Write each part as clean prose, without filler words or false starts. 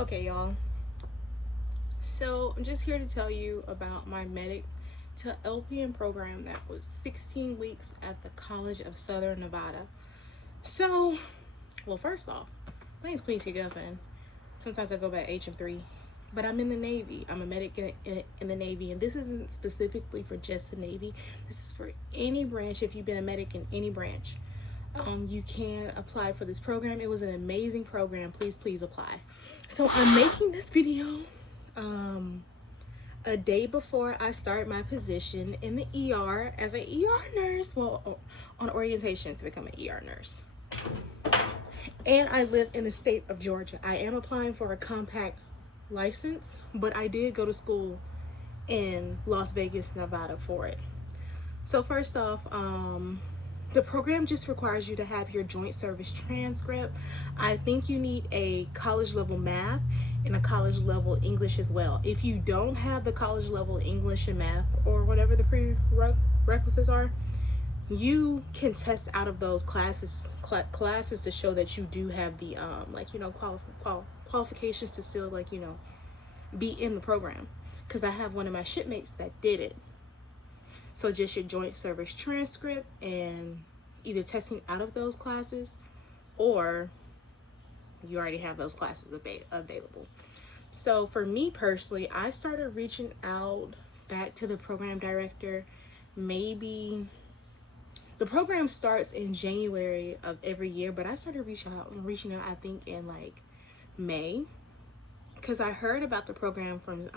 Okay, y'all. So I'm just here to tell you about my medic to LPN program that was 16 weeks at the College of Southern Nevada. So, well, first off, my name's Quincy Guffin. Sometimes I go by HM3, but I'm in the Navy. I'm a medic in the Navy, and this isn't specifically for just the Navy. This is for any branch. If you've been a medic in any branch, you can apply for this program. It was an amazing program. Please apply. So I'm making this video um, a day before I start my position in the ER as a ER nurse. Well, on orientation to become an ER nurse. And I live in the state of Georgia. I am applying for a compact license, but I did go to school in Las Vegas, Nevada for it. So first off, the program just requires you to have your joint service transcript. I think you need a college level math and a college level English as well. If you don't have the college level English and math or whatever the prerequisites are, you can test out of those classes to show that you do have the qualifications to still be in the program. Because I have one of my shipmates that did it. So just your joint service transcript and either testing out of those classes or you already have those classes available. So for me personally, I started reaching out back to the program director. Maybe the program starts in January of every year, but I started reaching out I think in like May, because I heard about the program from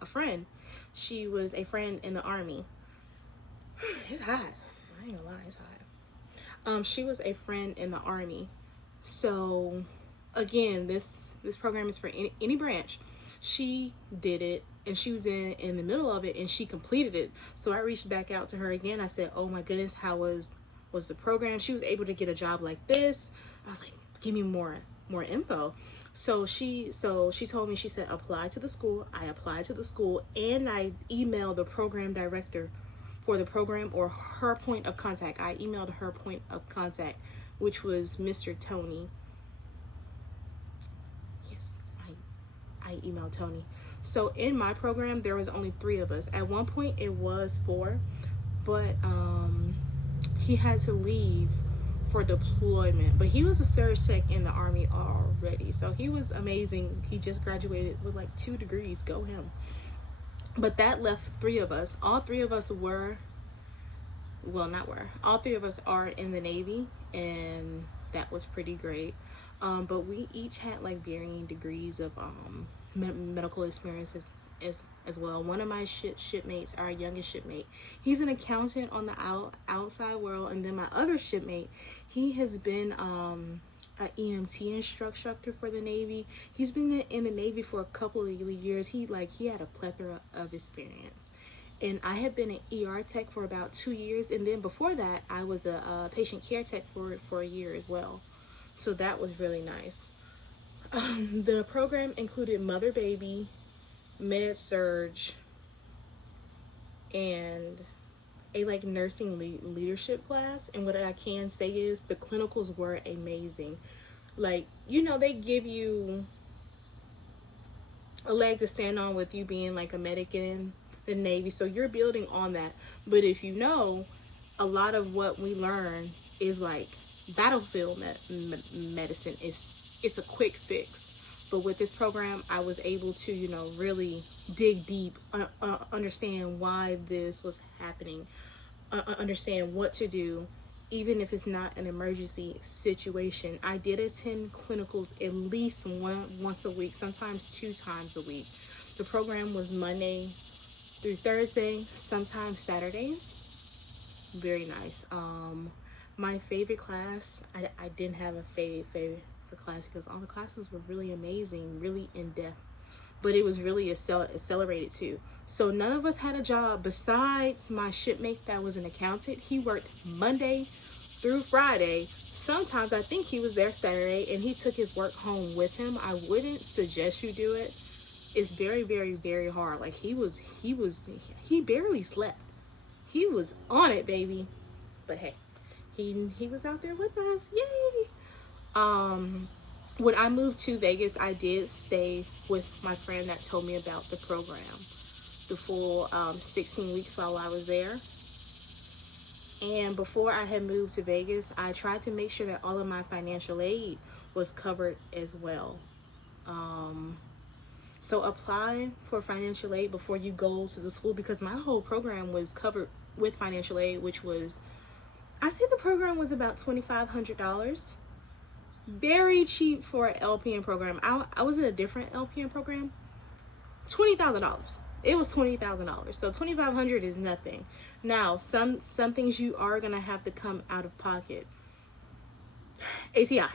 a friend. She was a friend in the Army. It's hot. I ain't gonna lie, it's hot. She was a friend in the Army. So again, this program is for any branch. She did it and she was in the middle of it and she completed it. So I reached back out to her again. I said, oh my goodness, how was the program? She was able to get a job like this. I was like, give me more info. So she told me, she said, apply to the school. I applied to the school and I emailed the program director for the program, or her point of contact. I emailed her point of contact, which was Mr. Tony. Yes, I emailed Tony. So in my program, there was only 3 of us. At one point, it was 4, but he had to leave for deployment. But he was a surge tech in the Army already, so he was amazing. He just graduated with like 2 degrees. Go him. But that left 3 of us. All 3 of us all 3 of us are in the Navy, and that was pretty great. But we each had like varying degrees of medical experiences as well. One of my shipmates, our youngest shipmate, he's an accountant on the outside world, and then my other shipmate, he has been an EMT instructor for the Navy. He's been in the Navy for a couple of years. He had a plethora of experience. And I had been an ER tech for about 2 years, and then before that, I was a patient care tech for a year as well. So that was really nice. The program included mother baby, med surge, and a like nursing leadership class. And what I can say is the clinicals were amazing. Like, they give you a leg to stand on with you being like a medic in the Navy, so you're building on that. But if a lot of what we learn is like battlefield medicine. It's a quick fix. But with this program, I was able to really dig deep, understand why this was happening, understand what to do, even if it's not an emergency situation. I did attend clinicals at least once a week, sometimes 2 times a week. The program was Monday through Thursday, sometimes Saturdays. Very nice. My favorite class, I didn't have a favorite class because all the classes were really amazing, really in depth, but it was really accelerated too. So none of us had a job besides my shipmate that was an accountant. He worked Monday through Friday. Sometimes I think he was there Saturday, and he took his work home with him. I wouldn't suggest you do it. It's very, very, very hard. Like he barely slept. He was on it, baby. But hey, he was out there with us. Yay! When I moved to Vegas, I did stay with my friend that told me about the program, the full 16 weeks while I was there. And before I had moved to Vegas, I tried to make sure that all of my financial aid was covered as well. Um, so apply for financial aid before you go to the school, because my whole program was covered with financial aid, which was, I see the program was about $2,500. Very cheap for an LPN program. I was in a different LPN program. $20,000. It was $20,000. So $2,500 is nothing. Now, some things you are gonna have to come out of pocket. ATI,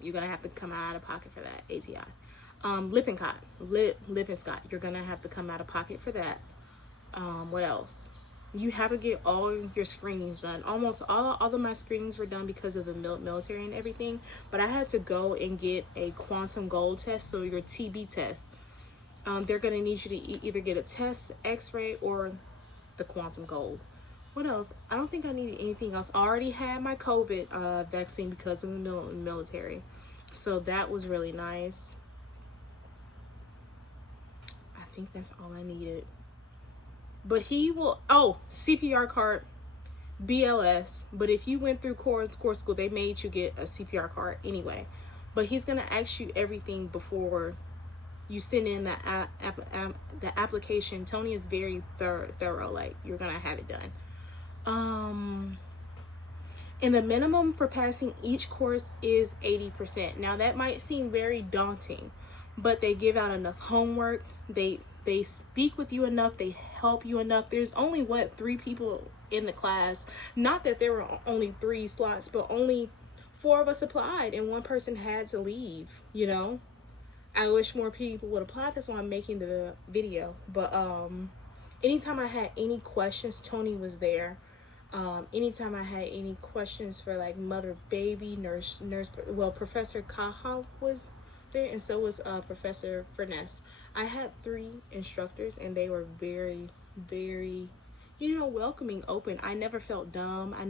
you're gonna have to come out of pocket for that. ATI, Lippincott, Lippincott, you're gonna have to come out of pocket for that. What else? You have to get all your screenings done. Almost all of my screenings were done because of the military and everything. But I had to go and get a quantum gold test, so your TB test. They're gonna need you to either get a test, X-ray, or the quantum gold. What else? I don't think I needed anything else. I already had my COVID vaccine because of the military, so that was really nice. I think that's all I needed. But he will, CPR card, BLS. But if you went through core school, they made you get a CPR card anyway. But he's gonna ask you everything before you send in the application. Tony is very thorough. Like, you're gonna have it done. And the minimum for passing each course is 80%. Now that might seem very daunting, but they give out enough homework. They speak with you enough. They help you enough. There's only 3 people in the class. Not that there were only 3 slots, but only 4 of us applied, and 1 person had to leave. You know, I wish more people would apply. That's why I'm making the video. But anytime I had any questions, Tony was there. Anytime I had any questions for like mother baby nurse, well, Professor Kaha was there, and so was Professor Furness. I had 3 instructors, and they were very, very, welcoming, open. I never felt dumb. I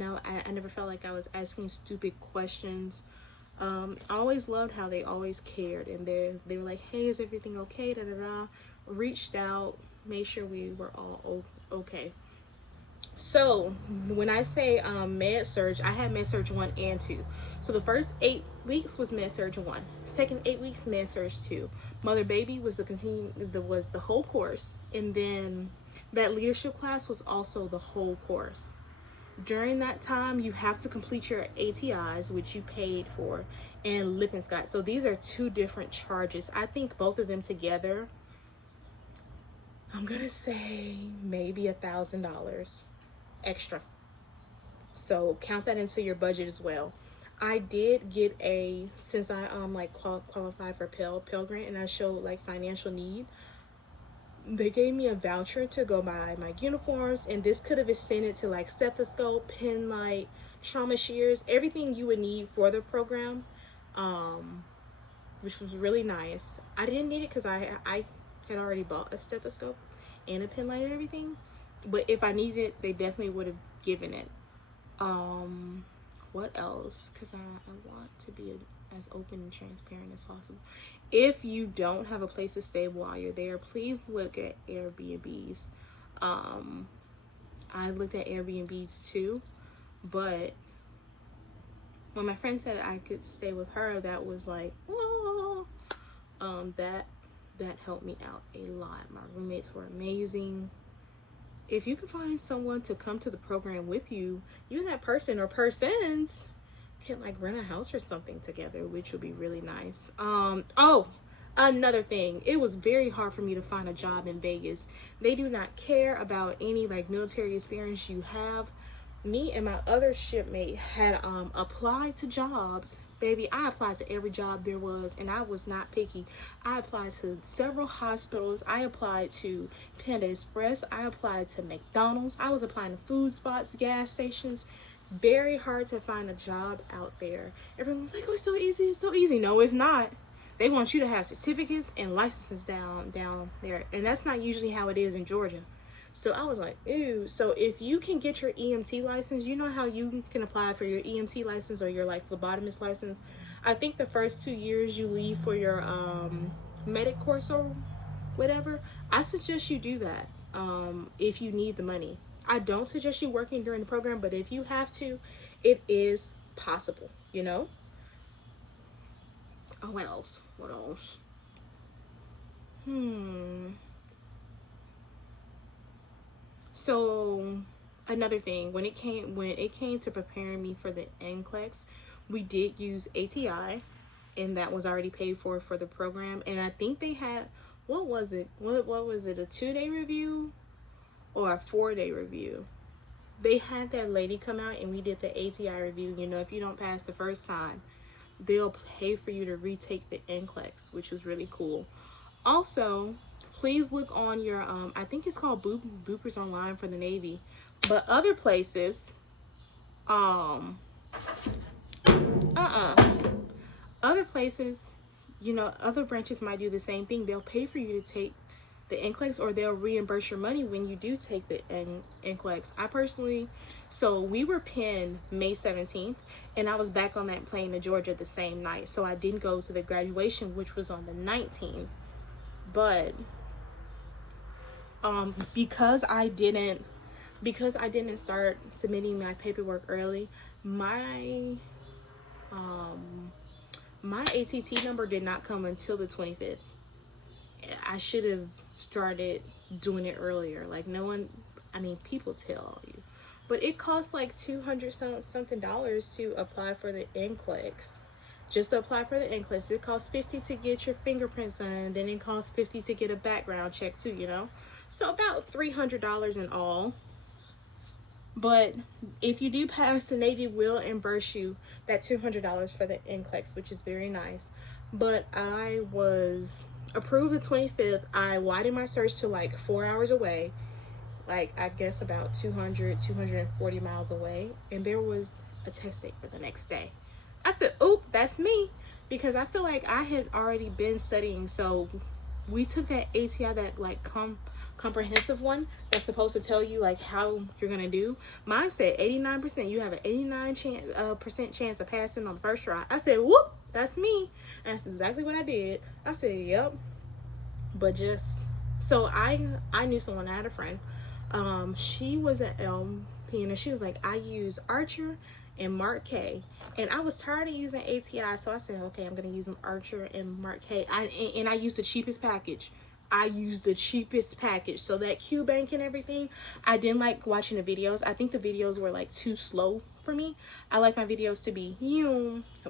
never felt like I was asking stupid questions. I always loved how they always cared, and they were like, hey, is everything okay, da da da. Reached out, made sure we were all okay. So when I say Med-Surg, I had Med-Surg 1 and 2. So the first 8 weeks was Med-Surg 1. Second 8 weeks, Med-Surg 2. Mother baby was the whole course, and then that leadership class was also the whole course. During that time, you have to complete your ATIs, which you paid for, and Lippincott. So these are 2 different charges. I think both of them together, I'm gonna say maybe $1,000 extra. So count that into your budget as well. I did get since I qualified for Pell Grant, and I showed like financial need, they gave me a voucher to go buy my uniforms, and this could have extended to like stethoscope, pen light, trauma shears, everything you would need for the program, which was really nice. I didn't need it because I had already bought a stethoscope and a pen light and everything, but if I needed it, they definitely would have given it. What else? Because I want to be as open and transparent as possible. If you don't have a place to stay while you're there, please look at Airbnbs. I looked at Airbnbs too, but when my friend said I could stay with her, that was like, whoa. That helped me out a lot. My roommates were amazing. If you can find someone to come to the program with you, you and that person or persons can like rent a house or something together, which would be really nice. Another thing, it was very hard for me to find a job in Vegas. They do not care about any like military experience you have. Me and my other shipmate had applied to jobs. Baby, I applied to every job there was, and I was not picky. I applied to several hospitals. I applied to Panda Express. I applied to McDonald's. I was applying to food spots, gas stations. Very hard to find a job out there. Everyone was like, oh, it's so easy, it's so easy. No, it's not. They want you to have certificates and licenses down there, and that's not usually how it is in Georgia. So I was like, ew. So if you can get your EMT license, you know how you can apply for your EMT license or your like phlebotomist license. I think the first 2 years you leave for your medic course or whatever, I suggest you do that if you need the money. I don't suggest you working during the program, but if you have to, it is possible, you know? Oh, what else? What else? So another thing, when it came to preparing me for the NCLEX, we did use ATI, and that was already paid for the program. And I think they had, what was it? What was it? A 2-day review or a 4-day review? They had that lady come out and we did the ATI review. You know, if you don't pass the first time, they'll pay for you to retake the NCLEX, which was really cool. Also, please look on your I think it's called Boopers Online for the Navy, but other places, other places, you know, other branches might do the same thing. They'll pay for you to take the NCLEX, or they'll reimburse your money when you do take the NCLEX. I personally, so we were pinned May 17th, and I was back on that plane to Georgia the same night. So I didn't go to the graduation, which was on the 19th. But because I didn't start submitting my paperwork early, my my ATT number did not come until the 25th. I should have started doing it earlier. Like, no one, I mean, people tell you, but it costs like $200 something to apply for the NCLEX. Just to apply for the NCLEX, it costs $50 to get your fingerprints done. Then it costs $50 to get a background check too, you know? So about $300 in all. But if you do pass, the Navy will reimburse you that $200 for the NCLEX, which is very nice. But I was approved the 25th. I widened my search to like 4 hours away, like I guess about 240 miles away, and there was a test date for the next day. I said, oop, that's me, because I feel like I had already been studying. So we took that ATI, that like comprehensive one that's supposed to tell you like how you're gonna do. Mine said 89%. You have an 89% chance of passing on the first try. I said, whoop, that's me. And that's exactly what I did. I said, yep. But just so I knew someone. I had a friend. She was at LP, and she was like, I use Archer and Mark K, and I was tired of using ATI, so I said, okay, I'm gonna use Archer and Mark K. I used the cheapest package. So that Q bank and everything, I didn't like watching the videos. I think the videos were like too slow for me. I like my videos to be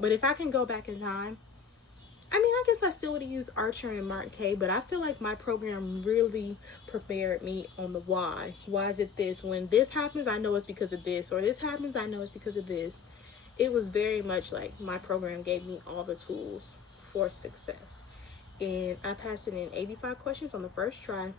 but if I can go back in time, I mean, I guess I still would have used Archer and Mark K, but I feel like my program really prepared me on the why. Why is it this? When this happens, I know it's because of this, or this happens, I know it's because of this. It was very much like my program gave me all the tools for success. And I passed it in 85 questions on the first try.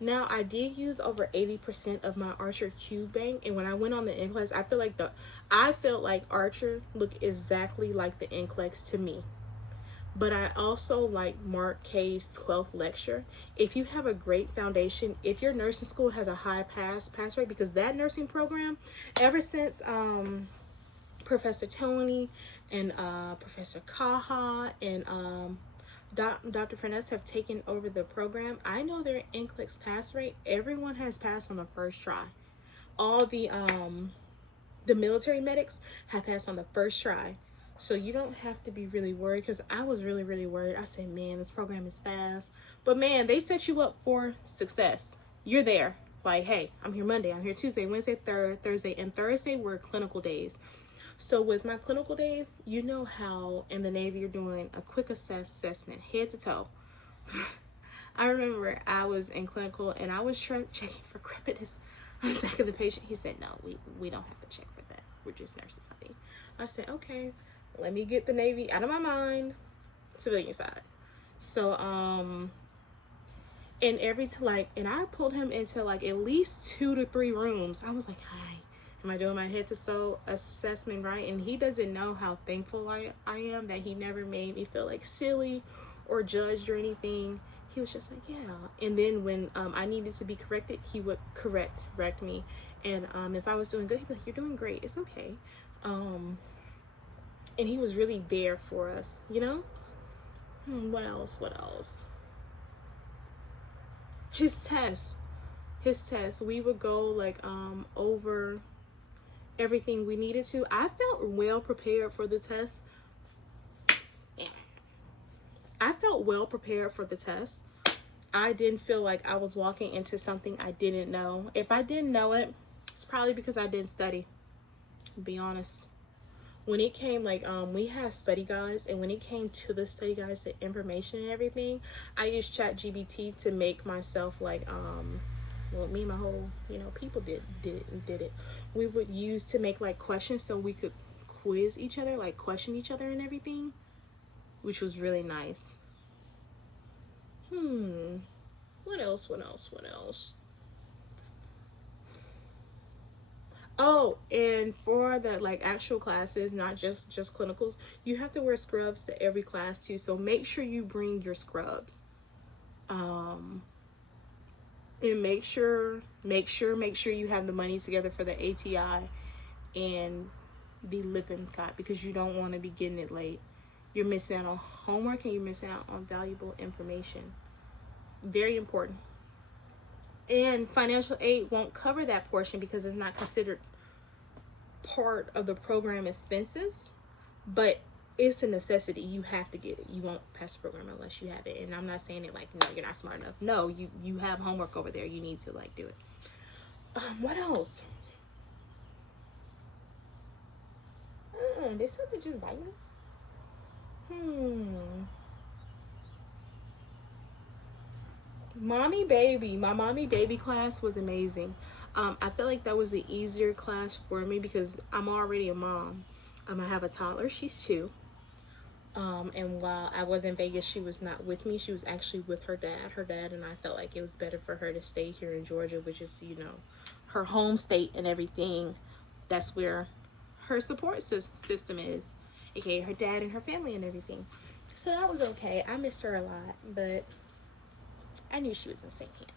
Now, I did use over 80% of my Archer Q bank, and when I went on the NCLEX, I felt like Archer looked exactly like the NCLEX to me. But I also like Mark K's 12th lecture. If you have a great foundation, if your nursing school has a high pass rate, because that nursing program, ever since Professor Tony and Professor Kaha and Dr. Furness have taken over the program, I know their NCLEX pass rate, everyone has passed on the first try. All the military medics have passed on the first try. So you don't have to be really worried, because I was really, really worried. I said, man, this program is fast. But man, they set you up for success. You're there. Like, hey, I'm here Monday, I'm here Tuesday, Wednesday, Thursday, and Thursday were clinical days. So with my clinical days, you know how in the Navy you're doing a quick assessment, head to toe. I remember I was in clinical and I was checking for crepitus on the back of the patient. He said, no, we don't have to check for that. We're just nurses, honey. I said, okay. Let me get the Navy out of my mind, civilian side. So, and and I pulled him into like at least 2 to 3 rooms. I was like, hi, am I doing my head to toe assessment right? And he doesn't know how thankful I am that he never made me feel like silly or judged or anything. He was just like, yeah. And then when I needed to be corrected, he would correct me. And if I was doing good, he'd be like, you're doing great. It's okay. and he was really there for us, you know. What else? What else? His tests. His tests. We would go like over everything we needed to. I felt well prepared for the test. I felt well prepared for the test. I didn't feel like I was walking into something I didn't know. If I didn't know it, it's probably because I didn't study. To be honest. When it came, like, we had study guides, and when it came to the study guides, the information and everything, I used ChatGPT to make myself, like, well, me and my whole, people did it. We would use to make, like, questions so we could quiz each other, like, question each other and everything, which was really nice. What else? Oh, and for the like actual classes, not just clinicals, you have to wear scrubs to every class too. So make sure you bring your scrubs. And make sure you have the money together for the ATI and the Lippincott, because you don't want to be getting it late. You're missing out on homework and you're missing out on valuable information. Very important. And financial aid won't cover that portion because it's not considered part of the program expenses, but it's a necessity. You have to get it. You won't pass the program unless you have it. And I'm not saying it like, no, you're not smart enough. No, you have homework over there. You need to like do it. What else? Did something just bite me? My mommy baby class was amazing. I feel like that was the easier class for me because I'm already a mom. I have a toddler. She's 2. And while I was in Vegas, she was not with me. She was actually with her dad, and I felt like it was better for her to stay here in Georgia, which is, her home state and everything. That's where her support system is, aka her dad and her family and everything. So that was okay. I missed her a lot, but I knew she was in safe hands.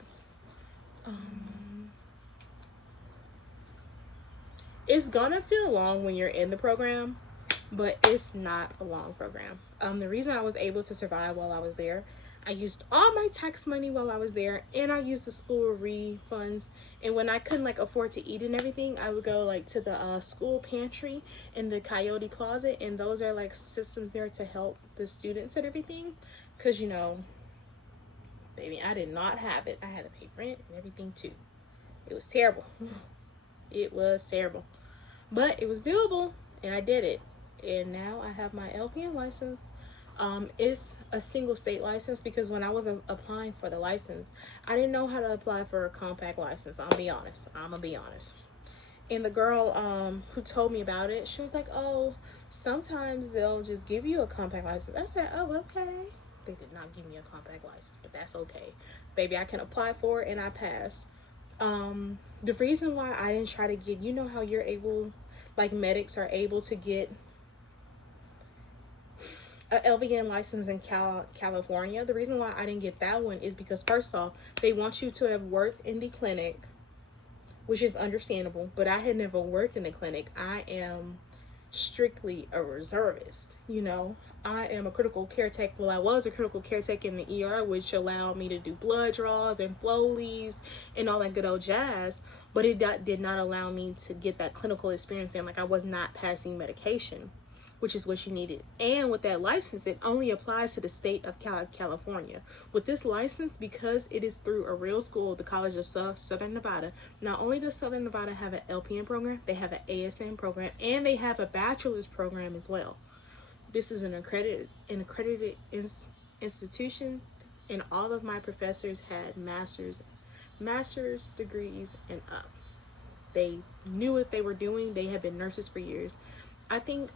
It's gonna feel long when you're in the program, but it's not a long program. The reason I was able to survive while I was there, I used all my tax money while I was there, and I used the school refunds. And when I couldn't like afford to eat and everything, I would go like to the school pantry in the Coyote Closet, and those are like systems there to help the students and everything. Cause baby, I did not have it. I had to pay rent and everything too. It was terrible. It was terrible, but it was doable, and I did it. And now I have my LPN license. It's a single state license because when I was applying for the license, I didn't know how to apply for a compact license. I'm gonna be honest. And the girl who told me about it, she was like, "Oh, sometimes they'll just give you a compact license." I said, "Oh, okay." They did not give me a compact license, but that's okay, baby. I can apply for it, and I passed. The reason why I didn't try to get, how you're able, like medics are able to get a LVN license in California. The reason why I didn't get that one is because, first off, they want you to have worked in the clinic, which is understandable, but I had never worked in the clinic. I am strictly a reservist. I am a critical care tech. Well, I was a critical care tech in the ER, which allowed me to do blood draws and Foley's and all that good old jazz, but it did not allow me to get that clinical experience, and like I was not passing medication, which is what you needed. And with that license, it only applies to the state of California. With this license, because it is through a real school, the College of Southern Nevada, not only does Southern Nevada have an LPN program, they have an ASN program, and they have a bachelor's program as well. This is an accredited institution, and all of my professors had master's degrees and up. They knew what they were doing. They had been nurses for years. I think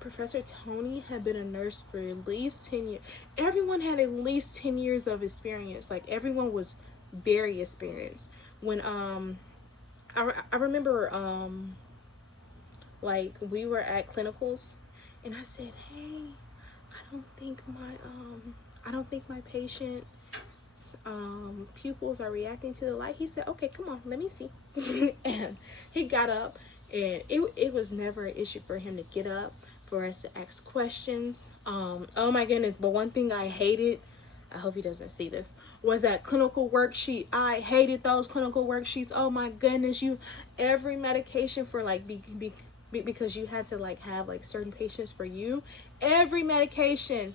Professor Tony had been a nurse for at least 10 years. Everyone had at least 10 years of experience. Like, everyone was very experienced. When I remember like we were at clinicals, and I said, "Hey, I don't think my patient's pupils are reacting to the light." He said, "Okay, come on, let me see." And he got up, and it was never an issue for him to get up. for us to ask questions. Oh my goodness, but one thing I hated, I hope he doesn't see this, was that clinical worksheet. I hated those clinical worksheets. Oh my goodness, every medication for like because you had to like have like certain patients for you, every medication.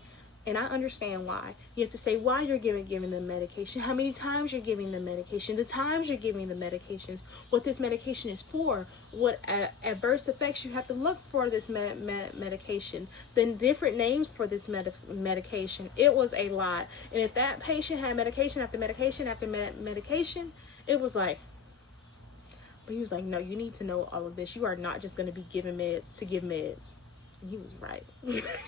And I understand why. You have to say why you're giving them medication, how many times you're giving them medication, the times you're giving the medications, what this medication is for, what adverse effects you have to look for this medication, the different names for this medication. It was a lot. And if that patient had medication after medication after medication, it was like, but he was like, no, you need to know all of this. You are not just going to be giving meds to give meds. And he was right.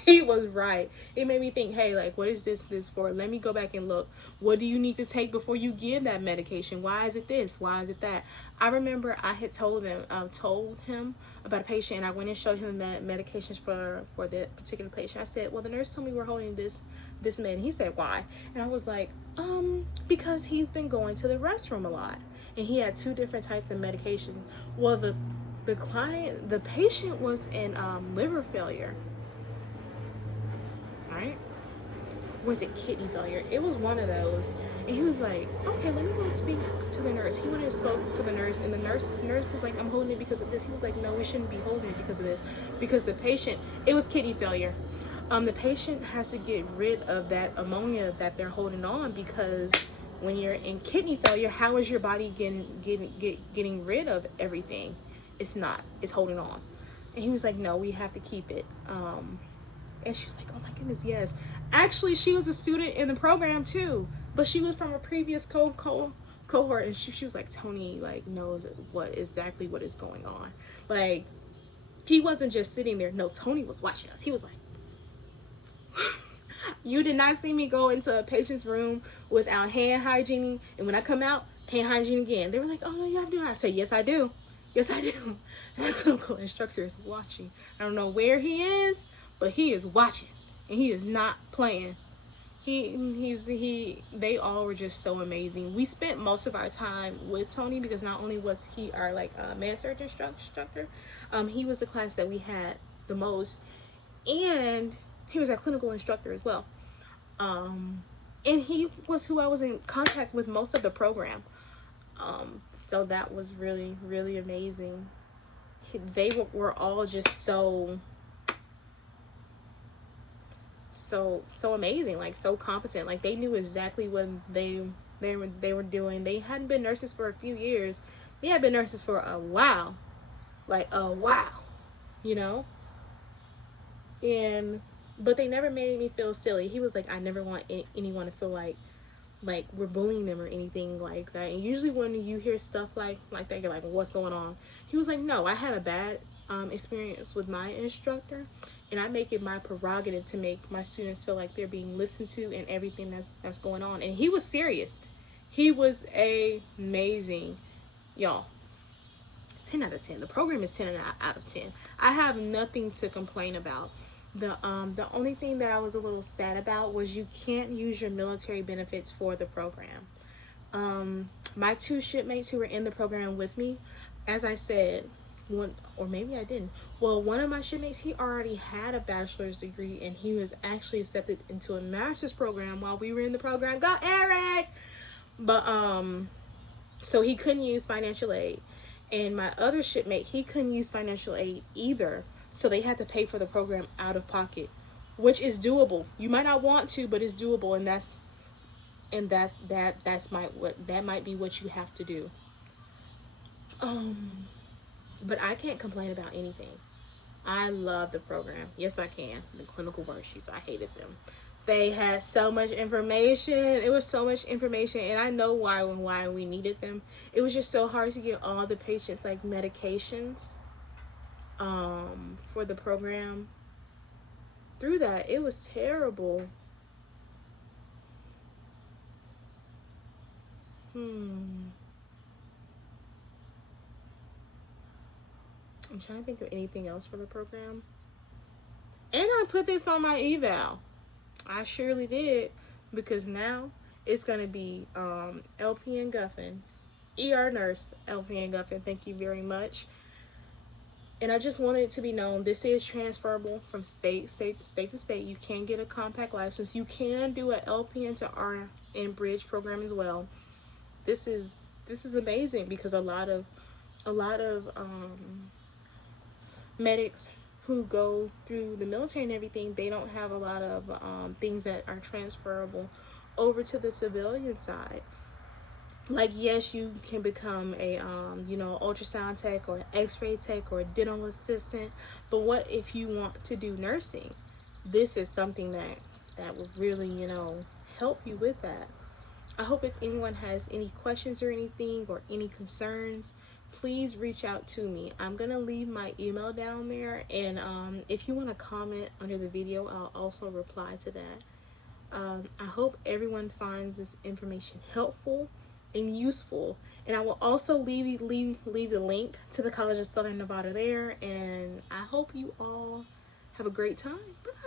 He was right. It made me think, hey, like, what is this for? Let me go back and look. What do you need to take before you give that medication? Why is it this? Why is it that? I remember I had told him about a patient, and I went and showed him the medications for that particular patient. I said, well, the nurse told me we're holding this med. And he said, why? And I was like, because he's been going to the restroom a lot. And he had 2 different types of medication. Well, the patient was in liver failure, right? Was it kidney failure? It was one of those. And he was like, okay, let me go speak to the nurse. He went and spoke to the nurse, and the nurse was like, I'm holding it because of this. He was like, no, we shouldn't be holding it because of this. Because the patient, it was kidney failure. The patient has to get rid of that ammonia that they're holding on, because when you're in kidney failure, how is your body getting rid of everything? It's not. It's holding on. And he was like, no, we have to keep it. And she was like, oh my goodness, yes. Actually, she was a student in the program too, but she was from a previous cohort, and she was like, Tony like knows what is going on. Like, he wasn't just sitting there. No, Tony was watching us. He was like, you did not see me go into a patient's room without hand hygiene, and when I come out, hand hygiene again. They were like, oh no, you have to do that. I said, yes I do. Yes I do. And my clinical instructor is watching. I don't know where he is, but he is watching, and he is not playing. They all were just so amazing. We spent most of our time with Tony, because not only was he our like med surg instructor, he was the class that we had the most, and he was our clinical instructor as well. And he was who I was in contact with most of the program. So that was really, really amazing. They were all just so amazing, like so competent. Like, they knew exactly what they were doing. They hadn't been nurses for a few years. They had been nurses for a while, like a while, you know. But they never made me feel silly. He was like, I never want anyone to feel like we're bullying them or anything like that. And usually when you hear stuff like that, you're like, well, what's going on? He was like, no, I had a bad experience with my instructor, and I make it my prerogative to make my students feel like they're being listened to and everything that's going on. And he was serious. He was amazing, y'all. 10 out of 10. The program is 10 out of 10. I have nothing to complain about. The only thing that I was a little sad about was you can't use your military benefits for the program. My 2 shipmates who were in the program with me, as I said, or maybe I didn't. Well, one of my shipmates, he already had a bachelor's degree, and he was actually accepted into a master's program while we were in the program. Go Eric! But so he couldn't use financial aid. And my other shipmate, he couldn't use financial aid either. So they had to pay for the program out of pocket, which is doable. You might not want to, but it's doable, and that might be what you have to do. But I can't complain about anything. I love the program. Yes, I can. The clinical worksheets, I hated them. They had so much information. It was so much information, and I know why we needed them. It was just so hard to get all the patients like medications for the program. Through that, it was terrible. I'm trying to think of anything else for the program. And I put this on my eval. I surely did, because now it's going to be LPN Guffin, ER nurse LPN Guffin. Thank you very much. And I just wanted it to be known, this is transferable from state to state. You can get a compact license. You can do an LPN to RN bridge program as well. This is amazing, because a lot of medics who go through the military and everything, they don't have a lot of things that are transferable over to the civilian side. Like, yes, you can become a ultrasound tech or x-ray tech or a dental assistant, but what if you want to do nursing? This is something that would really help you with that. I hope if anyone has any questions or anything or any concerns, please reach out to me. I'm gonna leave my email down there, and if you want to comment under the video, I'll also reply to that. I hope everyone finds this information helpful and useful, and I will also leave the link to the College of Southern Nevada there, and I hope you all have a great time. Bye.